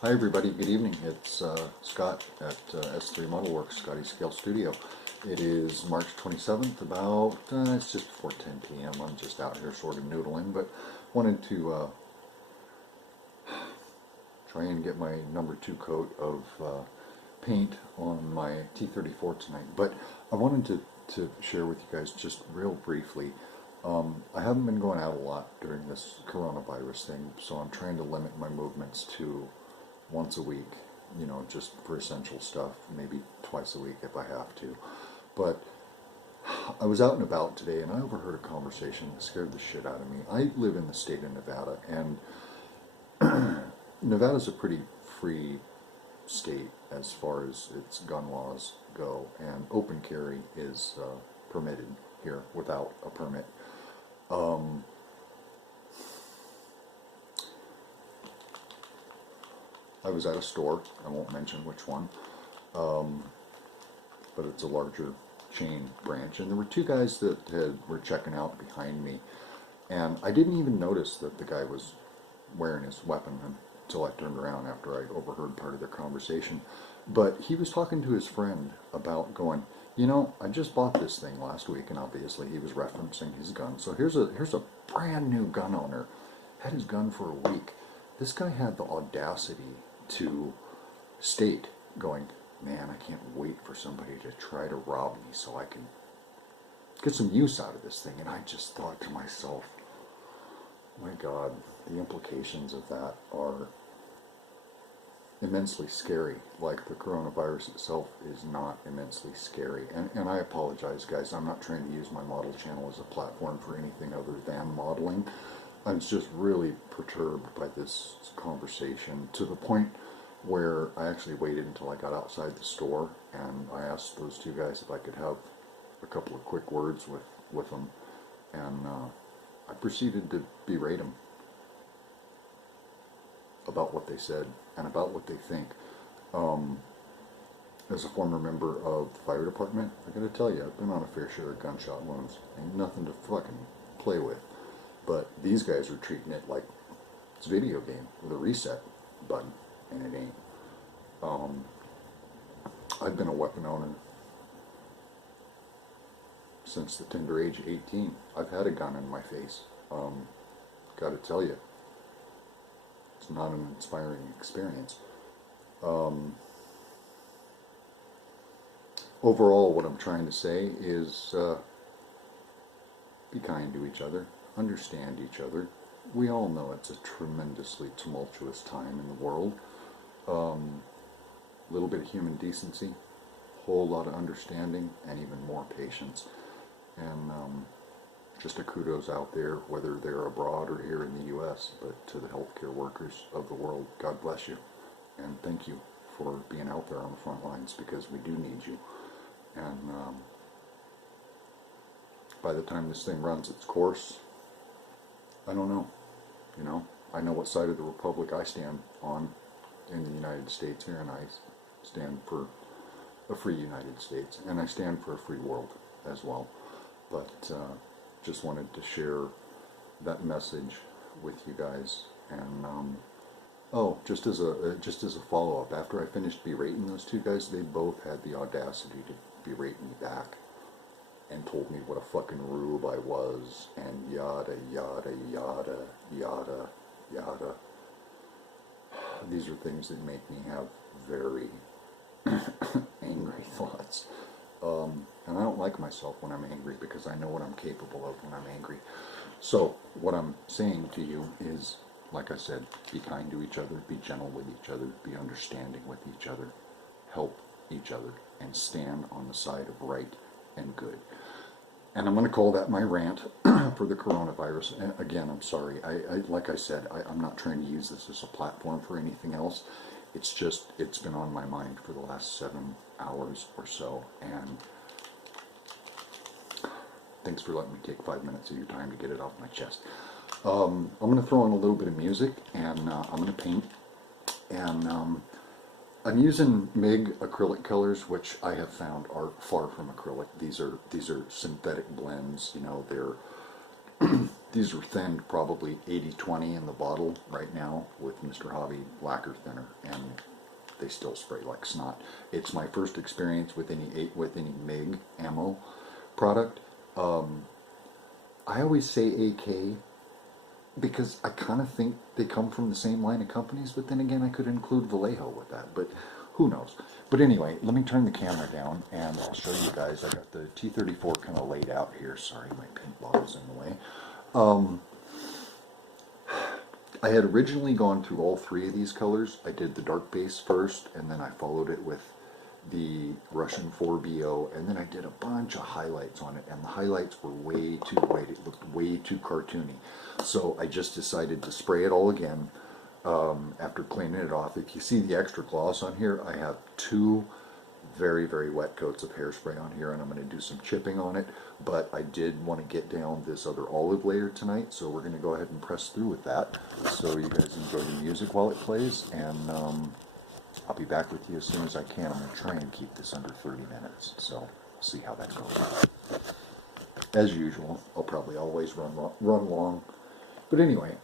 Hi everybody, good evening. It's Scott at S3 Model Works, Scotty Scale Studio. It is March 27th, about, it's just before 10 p.m. I'm just out here sort of noodling, but wanted to try and get my number 2 coat of paint on my T34 tonight. But I wanted to share with you guys just real briefly. I haven't been going out a lot during this coronavirus thing, so I'm trying to limit my movements to once a week, you know, just for essential stuff, maybe twice a week if I have to. But I was out and about today and I overheard a conversation that scared the shit out of me. I live in the state of Nevada, and Nevada's a pretty free state as far as its gun laws go, and open carry is permitted here without a permit. I was at a store, I won't mention which one, but it's a larger chain branch, and there were 2 guys that were checking out behind me, and I didn't even notice that the guy was wearing his weapon until I turned around after I overheard part of their conversation. But he was talking to his friend about going, you know, I just bought this thing last week, and obviously he was referencing his gun. So here's a brand new gun owner, had his gun for a week. This guy had the audacity to state, going, man, I can't wait for somebody to try to rob me so I can get some use out of this thing. And I just thought to myself, my God, the implications of that are immensely scary. Like the coronavirus itself is not immensely scary. And I apologize, guys. I'm not trying to use my model channel as a platform for anything other than modeling. I was just really perturbed by this conversation to the point where I actually waited until I got outside the store, and I asked those 2 guys if I could have a couple of quick words with them, and I proceeded to berate them about what they said and about what they think. As a former member of the fire department, I gotta tell you, I've been on a fair share of gunshot wounds. Ain't nothing to fucking play with. But these guys are treating it like it's a video game with a reset button, and it ain't. I've been a weapon owner since the tender age of 18. I've had a gun in my face. Gotta tell you, it's not an inspiring experience. Overall, what I'm trying to say is be kind to each other, understand each other. We all know it's a tremendously tumultuous time in the world. A little bit of human decency, whole lot of understanding, and even more patience. And just a kudos out there, whether they're abroad or here in the U.S., but to the healthcare workers of the world, God bless you. And thank you for being out there on the front lines, because we do need you. And by the time this thing runs its course, I don't know. You know, I know what side of the republic I stand on in the United States here, and I stand for a free United States, and I stand for a free world as well. But just wanted to share that message with you guys. And oh, just as a follow-up, after I finished berating those 2 guys, they both had the audacity to berate me back and told me what a fucking rube I was, and yada, yada, yada, yada, yada. These are things that make me have very angry thoughts. And I don't like myself when I'm angry, because I know what I'm capable of when I'm angry. So what I'm saying to you is, like I said, be kind to each other, be gentle with each other, be understanding with each other, help each other, and stand on the side of right and good. And I'm going to call that my rant for the coronavirus. And again, I'm sorry. Like I said, I'm not trying to use this as a platform for anything else. It's just, it's been on my mind for the last 7 hours or so. And thanks for letting me take 5 minutes of your time to get it off my chest. I'm going to throw in a little bit of music, and I'm going to paint. And I'm using MIG acrylic colors, which I have found are far from acrylic. These are synthetic blends. You know, they're These are thinned probably 80-20 in the bottle right now with Mr. Hobby lacquer thinner, and they still spray like snot. It's my first experience with any MIG ammo product. I always say AK because I kind of think they come from the same line of companies, but then again I could include Vallejo with that, but who knows. But anyway, let me turn the camera down and I'll show you guys. I got the T34 kind of laid out here. Sorry, my paint bottle's in the way. I had originally gone through all three of these colors. I did the dark base first, and then I followed it with the Russian 4BO, and then I did a bunch of highlights on it, and the highlights were way too white. It looked way too cartoony. So I just decided to spray it all again after cleaning it off. If you see the extra gloss on here, I have two very, very wet coats of hairspray on here, and I'm going to do some chipping on it, but I did want to get down this other olive layer tonight, so we're going to go ahead and press through with that, so you guys enjoy the music while it plays, and I'll be back with you as soon as I can. I'm going to try and keep this under 30 minutes, so we'll see how that goes. As usual, I'll probably always run long, but anyway.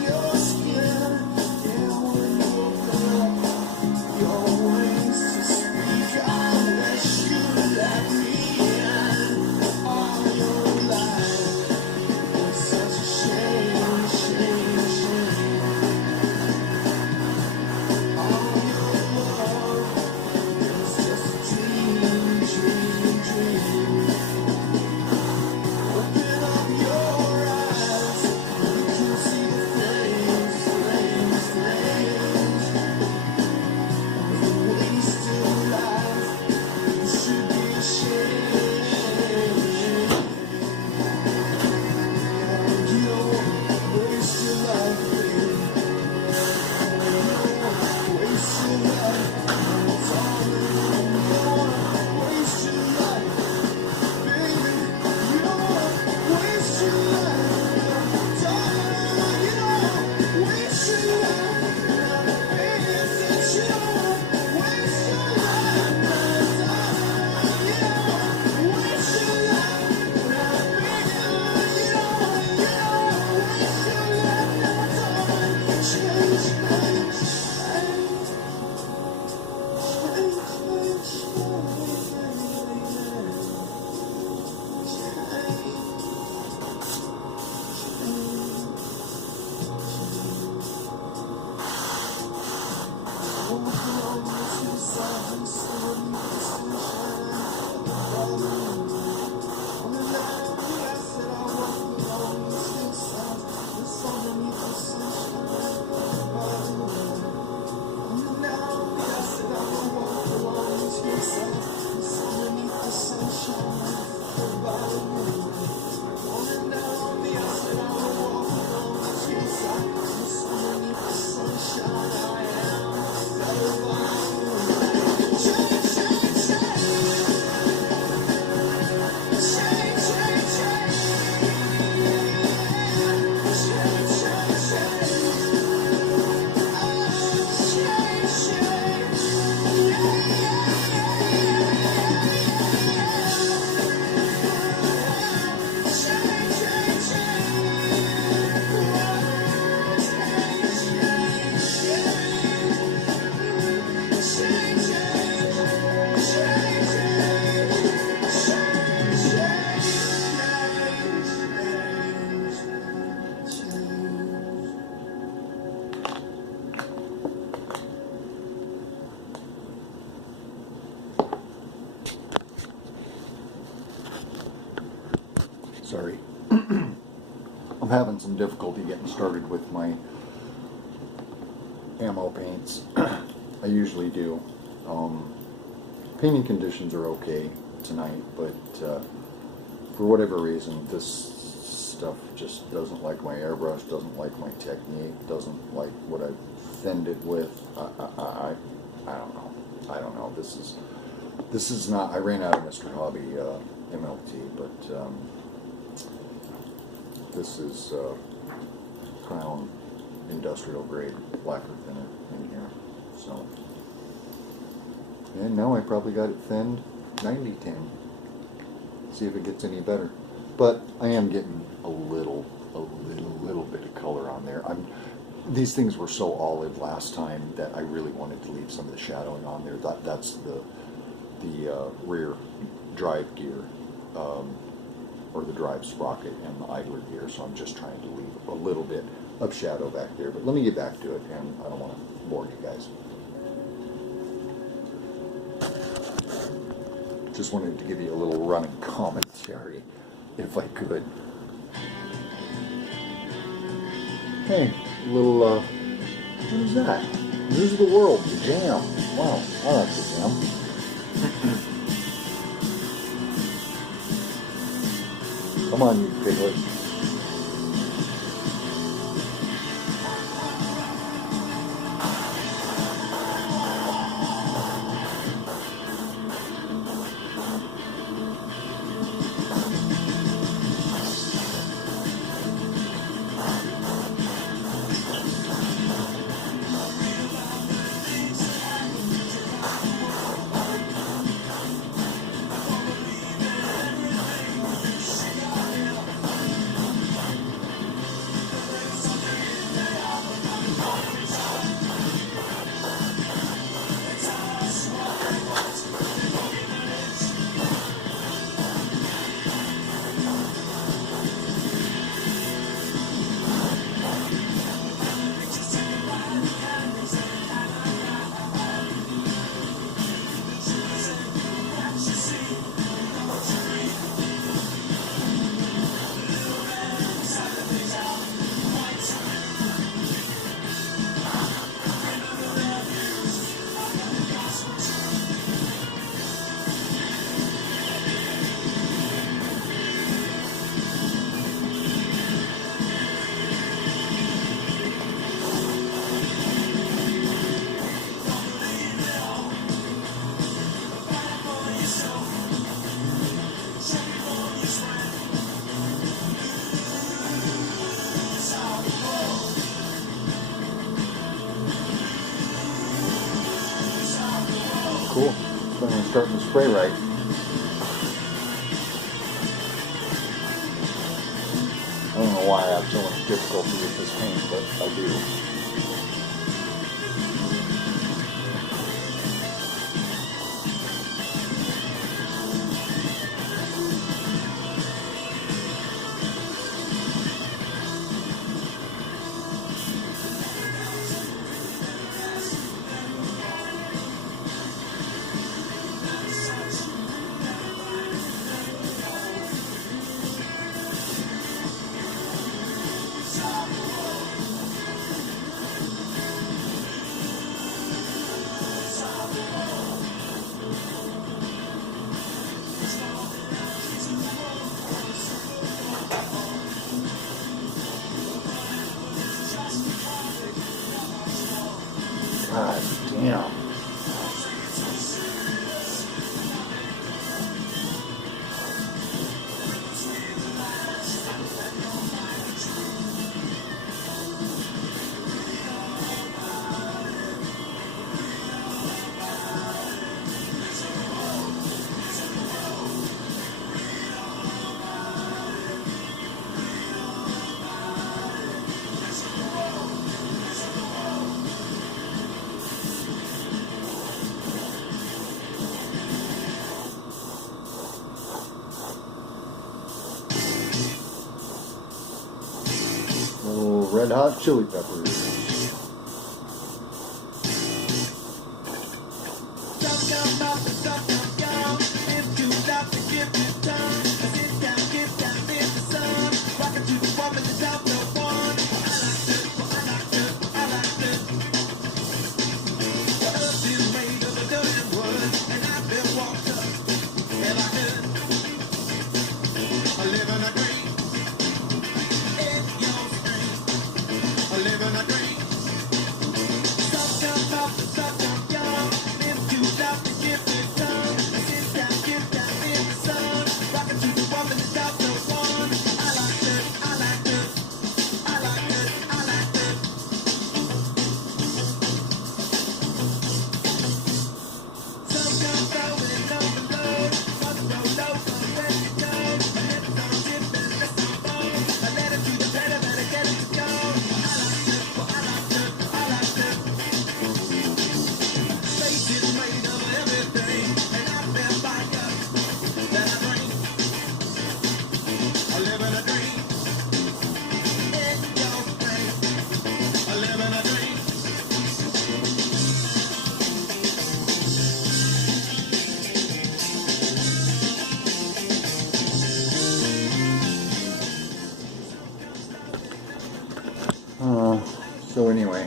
Your I'm having some difficulty getting started with my ammo paints. I usually do. Painting conditions are okay tonight, but for whatever reason, this stuff just doesn't like my airbrush, doesn't like my technique, doesn't like what I've thinned it with. I don't know. I don't know. This is not. I ran out of Mr. Hobby MLT, but this is Crown industrial grade lacquer thinner in here. So, and now I probably got it thinned 90-10. See if it gets any better. But I am getting a little bit of color on there. These things were so olive last time that I really wanted to leave some of the shadowing on there. That's the rear drive gear, or the drive sprocket and the idler gear. So I'm just trying to leave a little bit of shadow back there. But let me get back to it, and I don't want to bore you guys. Just wanted to give you a little running commentary, if I could. Hey, a little, what is that? News of the World, the jam. Wow, I like the jam. Come on, you piglets. Cool. Finally starting to spray right. I don't know why I have so much difficulty with this paint, but I do. God damn. Little red hot chili peppers. Sit down, get down, in the sun. Rockin' to the woman that's out. So anyway,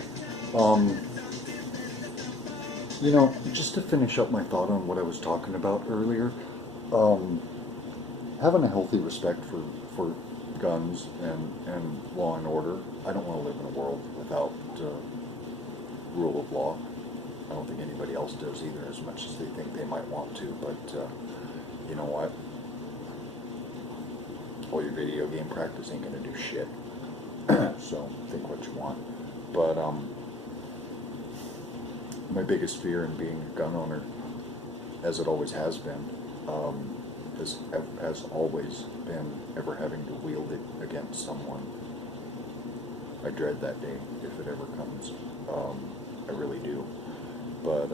just to finish up my thought on what I was talking about earlier, um, having a healthy respect for guns and law and order. I don't want to live in a world without rule of law. I don't think anybody else does either, as much as they think they might want to. But you know what? All your video game practice ain't gonna do shit. So think what you want. But my biggest fear in being a gun owner, as it always has been, has always been ever having to wield it against someone. I dread that day if it ever comes. I really do. But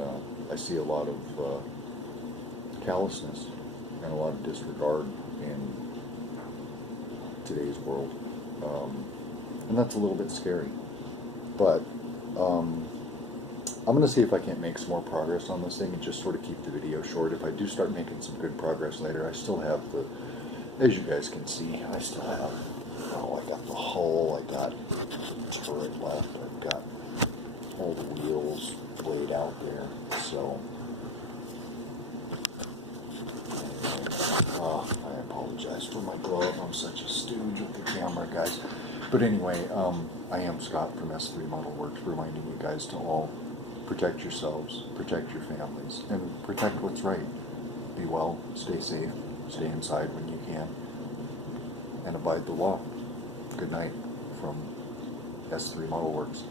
I see a lot of callousness and a lot of disregard in today's world. And that's a little bit scary. But I'm going to see if I can't make some more progress on this thing and just sort of keep the video short. If I do start making some good progress later, I still have as you guys can see, I still have, I got the hull, I got turret left, I've got all the wheels laid out there, so, I apologize for my glove. I'm such a stooge with the camera, guys. But anyway, I am Scott from S3 Model Works, reminding you guys to all protect yourselves, protect your families, and protect what's right. Be well, stay safe, stay inside when you can, and abide the law. Good night from S3 Model Works.